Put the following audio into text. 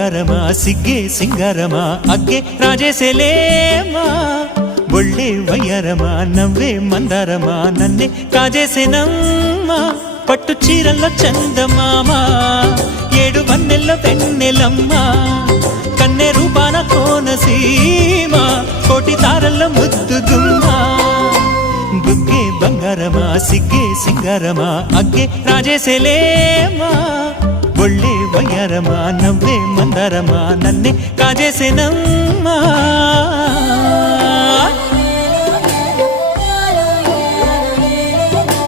బంగారమా సిగ్గే సింగారమా అగ్గే రాజేసేలేమా ఒళ్ళే వయ్యారమా నవ్వే మందారమా నన్నే కాజేసేనమ్మా పట్టు చీరల్లో చందమామా ఏడు వన్నెల్లో వెన్నెలమ్మా కన్నె రూపాన కోనసీమ కోటి తారల్లో ముద్దుగుమ్మా బుగ్గే బంగారమా సిగ్గే సింగారమా అగ్గే రాజేసేలేమా ఒళ్ళే వయ్యారమా నవ్వే మందారమా నన్నే కాజేసేనమ్మా